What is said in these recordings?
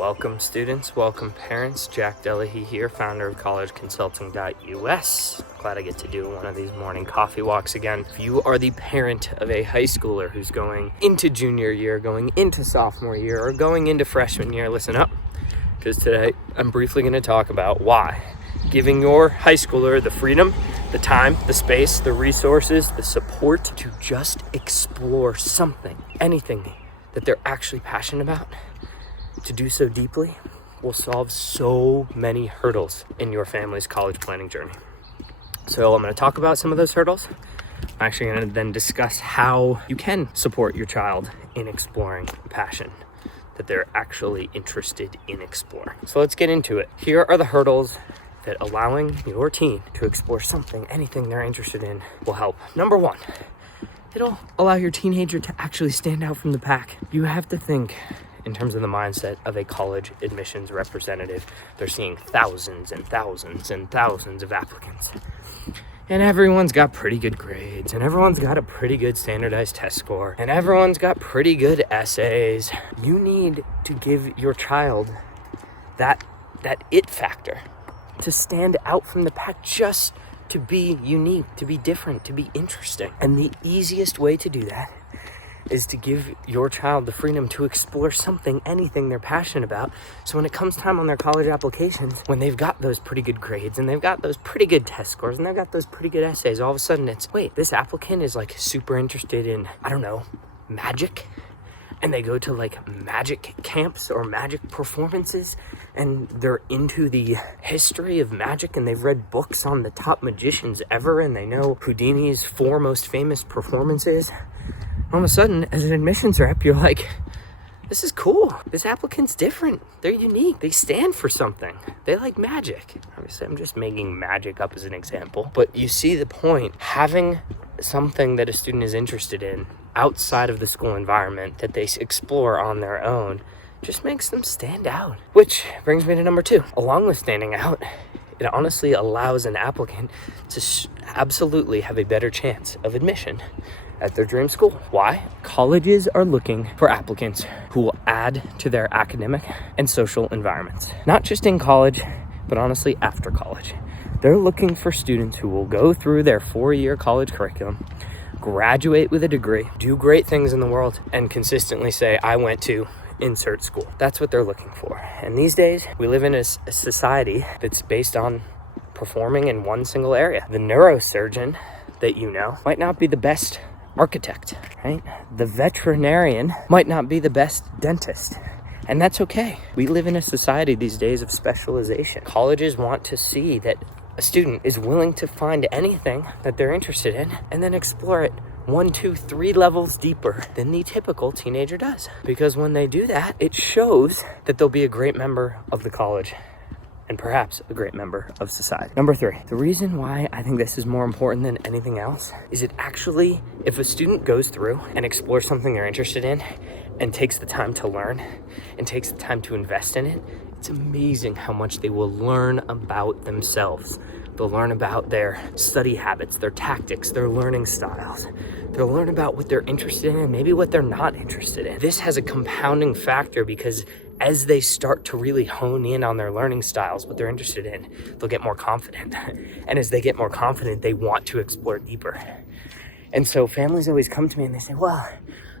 Welcome students, welcome parents. Jack Delahy here, founder of collegeconsulting.us. Glad I get to do one of these morning coffee walks again. If you are the parent of a high schooler who's going into junior year, going into sophomore year, or going into freshman year, listen up, because today I'm briefly going to talk about why giving your high schooler the freedom, the time, the space, the resources, the support to just explore something, anything that they're actually passionate about, to do so deeply will solve so many hurdles in your family's college planning journey. So I'm going to talk about some of those hurdles. I'm actually going to then discuss how you can support your child in exploring a passion that they're actually interested in exploring. So let's get into it. Here are the hurdles that allowing your teen to explore something, anything they're interested in, will help. Number one, it'll allow your teenager to actually stand out from the pack. You have to think in terms of the mindset of a college admissions representative. They're seeing thousands and thousands and thousands of applicants. And everyone's got pretty good grades, and everyone's got a pretty good standardized test score, and everyone's got pretty good essays. You need to give your child that it factor, to stand out from the pack, just to be unique, to be different, to be interesting. And the easiest way to do that is to give your child the freedom to explore something, anything they're passionate about. So when it comes time on their college applications, when they've got those pretty good grades and they've got those pretty good test scores and they've got those pretty good essays, all of a sudden it's, wait, this applicant is like super interested in, magic. And they go to like magic camps or magic performances, and they're into the history of magic, and they've read books on the top magicians ever, and they know Houdini's 4 most famous performances. All of a sudden, as an admissions rep, you're like, this is cool. This applicant's different. They're unique. They stand for something. They like magic. Obviously, I'm just making magic up as an example. But you see the point. Having something that a student is interested in outside of the school environment that they explore on their own just makes them stand out. Which brings me to number 2. Along with standing out, it honestly allows an applicant to absolutely have a better chance of admission at their dream school. Why? Colleges are looking for applicants who will add to their academic and social environments. Not just in college, but honestly after college. They're looking for students who will go through their 4-year college curriculum, graduate with a degree, do great things in the world, and consistently say, I went to insert school. That's what they're looking for. And these days, we live in a society that's based on performing in one single area. The neurosurgeon that you know might not be the best architect, right? The veterinarian might not be the best dentist. And that's okay. We live in a society these days of specialization. Colleges want to see that a student is willing to find anything that they're interested in and then explore it 1, 2, 3 levels deeper than the typical teenager does. Because when they do that, it shows that they'll be a great member of the college and perhaps a great member of society. Number 3, the reason why I think this is more important than anything else is it actually, if a student goes through and explores something they're interested in and takes the time to learn and takes the time to invest in it, it's amazing how much they will learn about themselves. They'll learn about their study habits, their tactics, their learning styles. They'll learn about what they're interested in and maybe what they're not interested in. This has a compounding factor because as they start to really hone in on their learning styles, what they're interested in, they'll get more confident. And as they get more confident, they want to explore deeper. And so families always come to me and they say, well,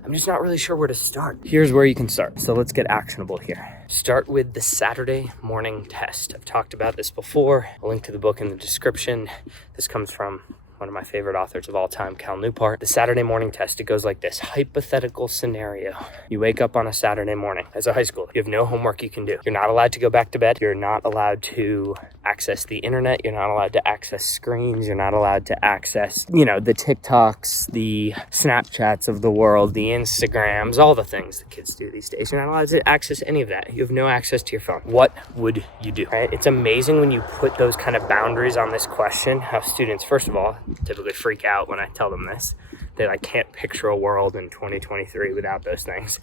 I'm just not really sure where to start. Here's where you can start. So let's get actionable here. Start with the Saturday morning test. I've talked about this before. I'll link to the book in the description. This comes from one of my favorite authors of all time, Cal Newport. The Saturday morning test, it goes like this. Hypothetical scenario. You wake up on a Saturday morning as a high schooler. You have no homework you can do. You're not allowed to go back to bed. You're not allowed to access the internet. You're not allowed to access screens. You're not allowed to access, the TikToks, the Snapchats of the world, the Instagrams, all the things that kids do these days. You're not allowed to access any of that. You have no access to your phone. What would you do? Right? It's amazing when you put those kind of boundaries on this question, how students, first of all, typically freak out when I tell them this. They can't picture a world in 2023 without those things.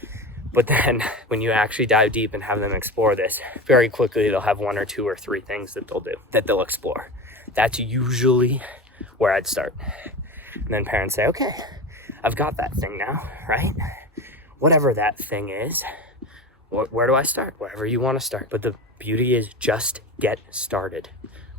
But then when you actually dive deep and have them explore this, very quickly they'll have 1 or 2 or 3 things that they'll do, that they'll explore. That's usually where I'd start. And then parents say, okay, I've got that thing now, right? Whatever that thing is, Where do I start? Wherever you want to start. But the beauty is just get started.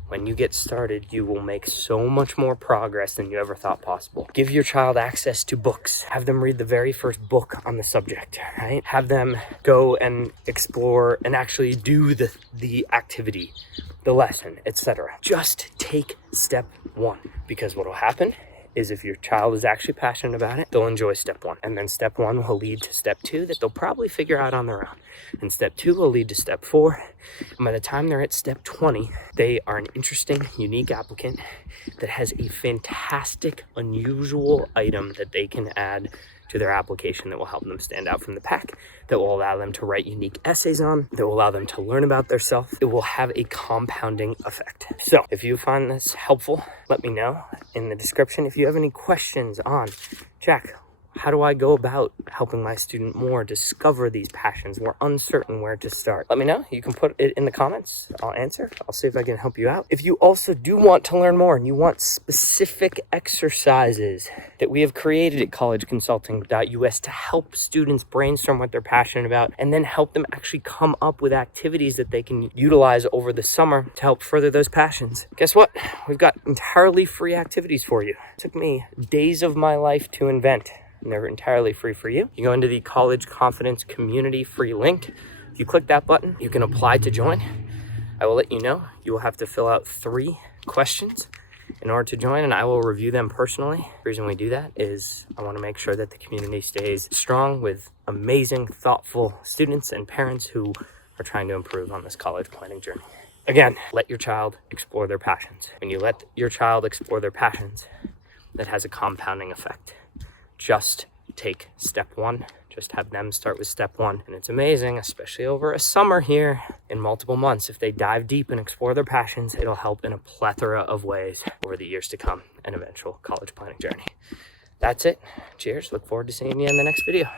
When you get started, you will make so much more progress than you ever thought possible. Give your child access to books. Have them read the very first book on the subject, right? Have them go and explore and actually do the activity, the lesson, etc. Just take step one, because what will happen is if your child is actually passionate about it, they'll enjoy step one. And then step one will lead to step two that they'll probably figure out on their own. And step two will lead to step four. And by the time they're at step 20, they are an interesting, unique applicant that has a fantastic, unusual item that they can add to their application that will help them stand out from the pack, that will allow them to write unique essays on, that will allow them to learn about themselves. It will have a compounding effect. So if you find this helpful, let me know in the description. If you have any questions on, Jack, how do I go about helping my student more discover these passions? We're uncertain where to start. Let me know. You can put it in the comments. I'll answer. I'll see if I can help you out. If you also do want to learn more and you want specific exercises that we have created at collegeconsulting.us to help students brainstorm what they're passionate about and then help them actually come up with activities that they can utilize over the summer to help further those passions, guess what? We've got entirely free activities for you. It took me days of my life to invent. And they're entirely free for you. You go into the College Confidence Community free link. If you click that button, you can apply to join. I will let you know. You will have to fill out 3 questions in order to join, and I will review them personally. The reason we do that is I want to make sure that the community stays strong with amazing, thoughtful students and parents who are trying to improve on this college planning journey. Again, let your child explore their passions. When you let your child explore their passions, that has a compounding effect. Just take step one. Just have them start with step one. And it's amazing, especially over a summer here in multiple months. If they dive deep and explore their passions, it'll help in a plethora of ways over the years to come, an eventual college planning journey. That's it. Cheers. Look forward to seeing you in the next video.